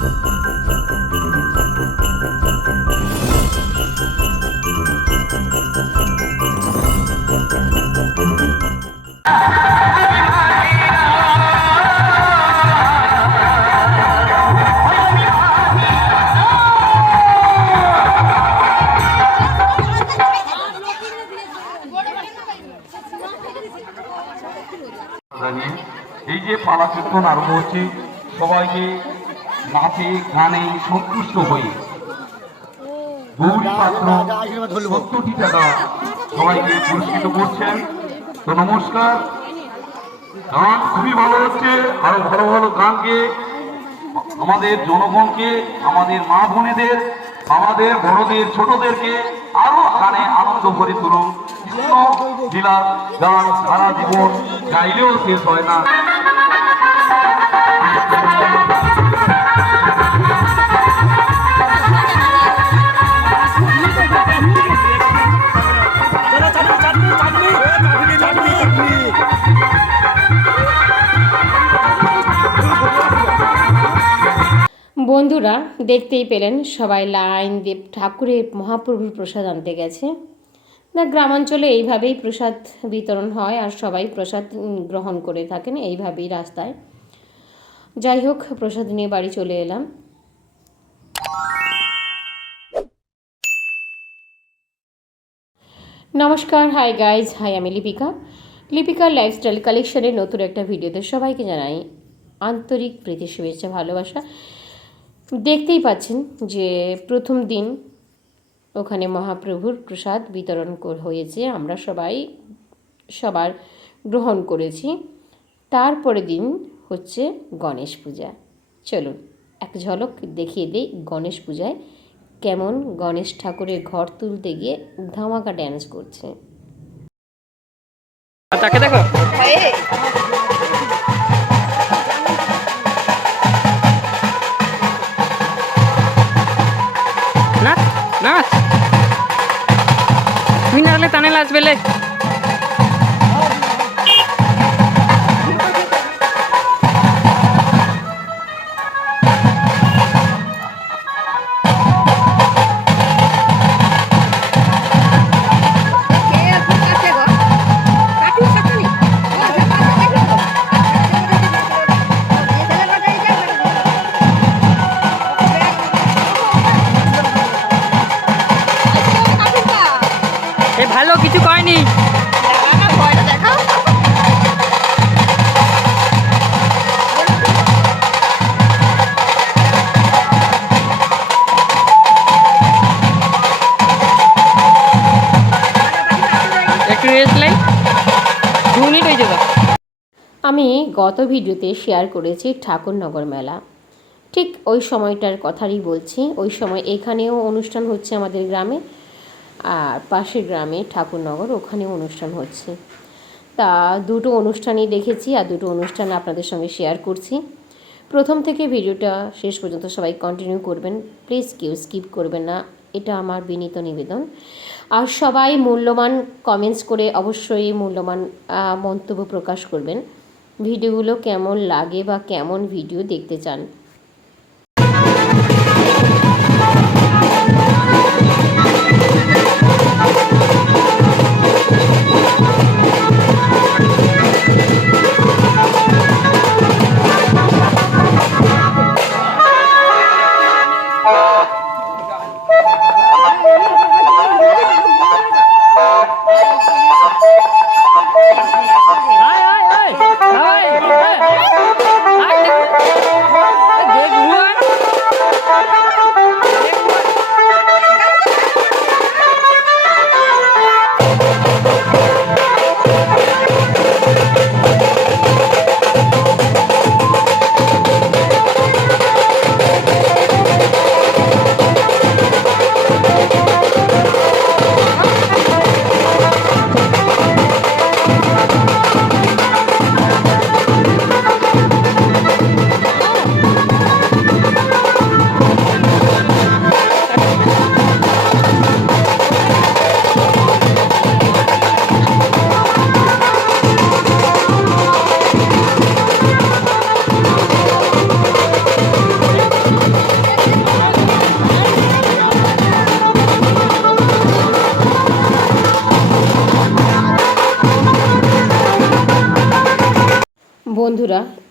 এই যে পালা কীর্তন আরম্ভ হচ্ছে, সবাইকে নাচে গানে সন্তুষ্ট হয়ে গৌরী পাত্র 70টি টাকা সবাইকে পুরস্কৃত করছেন। তো নমস্কার। গান খুবই ভালো হচ্ছে, আরো ভালো ভালো গানকে আমাদের জনগণকে, আমাদের মা বোনেদের, আমাদের বড়দের ছোটদেরকে আরো গানে আনন্দ করে তুলুন। কৃষ্ণ লীলার গান সারা জীবন গাইলেও শেষ হয় না। বন্ধুরা দেখতেই পেলেন সবাই লাইন দিয়ে ঠাকুরের মহাপ্রভুর প্রসাদ আনতে গেছে। না, গ্রামাঞ্চলে এইভাবেই প্রসাদ বিতরণ হয় আর সবাই প্রসাদ গ্রহণ করে থাকেন এইভাবেই রাস্তায়। যাই হোক, প্রসাদ নিয়ে বাড়ি চলে এলাম। নমস্কার, হাই গাইজ, হাই, আমি লিপিকার লাইফস্টাইল কালেকশনের নতুন একটা ভিডিওতে সবাইকে জানাই আন্তরিক প্রীতি, শুভেচ্ছা, ভালোবাসা। দেখতেই পাচ্ছেন যে প্রথম দিন ওখানে মহাপ্রভুর প্রসাদ বিতরণ হয়েছে, আমরা সবার গ্রহণ করেছি। তারপরে দিন হচ্ছে গণেশ পূজা। চলুন এক ঝলক দেখিয়ে দিই গণেশ পূজায় কেমন গণেশ ঠাকুরের ঘর তুলতে গিয়ে ধামাকা ড্যান্স করছে। তাকে দেখো, নাচ তুই না হলে তানে নাচবে লে। ভালো কিছু কয়নি, একটু রেস্ট লাই, 2 মিনিট হয়ে যাবে। আমি গত ভিডিওতে শেয়ার করেছি ঠাকুরনগর মেলা, ঠিক ওই সময়টার কথাই বলছি। ওই সময় এখানেও অনুষ্ঠান হচ্ছে আমাদের গ্রামে, আর পাশের গ্রামে ঠাকুরনগর, ওখানেও অনুষ্ঠান হচ্ছে। তা দুটো অনুষ্ঠানই দেখেছি আর দুটো অনুষ্ঠান আপনাদের সঙ্গে শেয়ার করছি। প্রথম থেকে ভিডিওটা শেষ পর্যন্ত সবাই কন্টিনিউ করবেন, প্লিজ কেউ স্কিপ করবেন না, এটা আমার বিনীত নিবেদন। আর সবাই মূল্যবান কমেন্টস করে অবশ্যই মূল্যবান মন্তব্য প্রকাশ করবেন, ভিডিওগুলো কেমন লাগে বা কেমন ভিডিও দেখতে চান।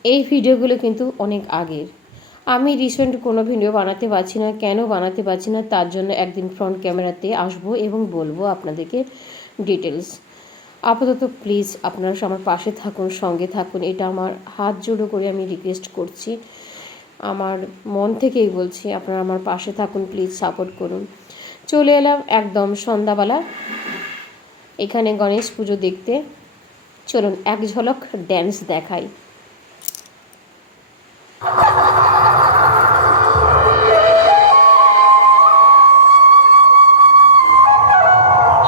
এই ভিডিওগুলো কিন্তু অনেক আগের। আমি রিসেন্ট কোনো ভিডিও বানাতে পারছি না, কেন বানাতে পারছি না তার জন্য একদিন ফ্রন্ট ক্যামেরাতে আসবো এবং বলবো আপনাদেরকে ডিটেলস। আপাতত প্লিজ আপনারা আমার পাশে থাকুন, সঙ্গে থাকুন, এটা আমার হাত জোড়ো করে আমি রিকোয়েস্ট করছি, আমার মন থেকেই বলছি, আপনারা আমার পাশে থাকুন, প্লিজ সাপোর্ট করুন। চলে এলাম একদম সন্ধ্যাবেলা এখানে গণেশ পুজো দেখতে। চলুন এক ঝলক ড্যান্স দেখাই।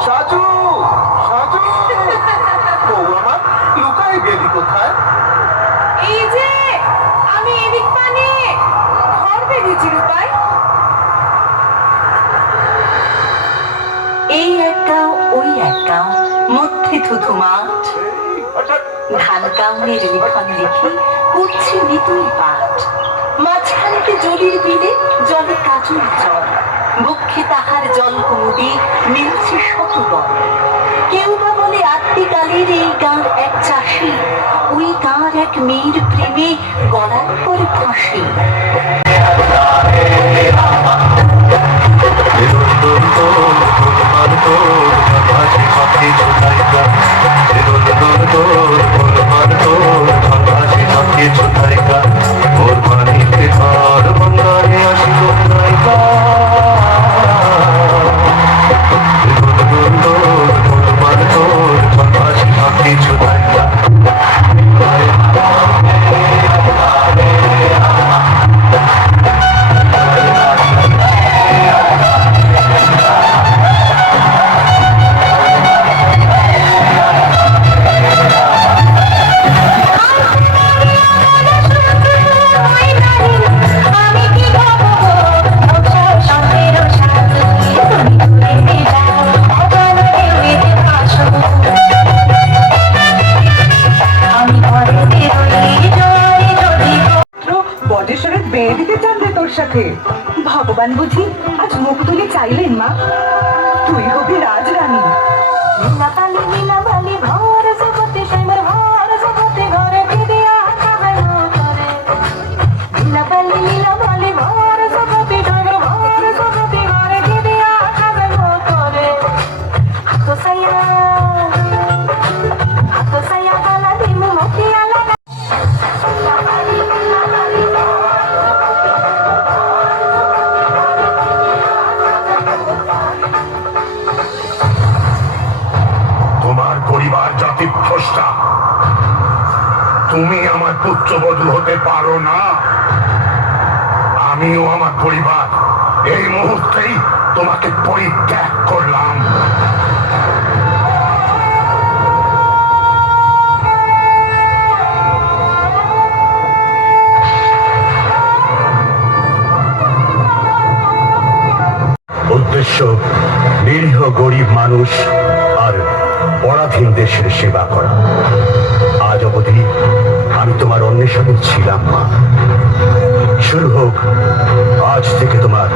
সাজু সাজু বউ আমার লুকায় গেলি কোথায়? এই যে আমি এদিক পানে ঘর বেরিয়েছি রূপাই। এই এক গাঁও ওই এক গাঁও, মধ্যে থুথু মাঠ, ধান কাউনের লিখন লিখি করছে মৃদুই পাঠ। মাঝখানেতে জলির বিলে জলে কাজুর জল, বক্ষে তাহার জল কুমুদি মিলছে শত বল। কেউ বা বলে আত্মীকালের এই গাঁর এক চাষি ওই গাঁর এক মেয়ের প্রেমে গলার পরে ফাঁসি। বটেশ্বরের বিয়ে দিতে চান তোর সাথে? ভগবান বুঝি আজ মুখ তুলে চাইলেন মা, তুই হবি রাজরানী। তুমি আমার পুত্রবধূ হতে পারো না, আমিও আমার পরিবার এই মুহূর্তেই তোমাকে পরিত্যাগ করলাম। উদ্দেশ্য নিরীহ গরিব মানুষ আর পরাধীন দেশের সেবা করা। আজ অবধি আমি তোমার অন্বেষণে ছিলাম মা, শুরু হোক আজ থেকে তোমার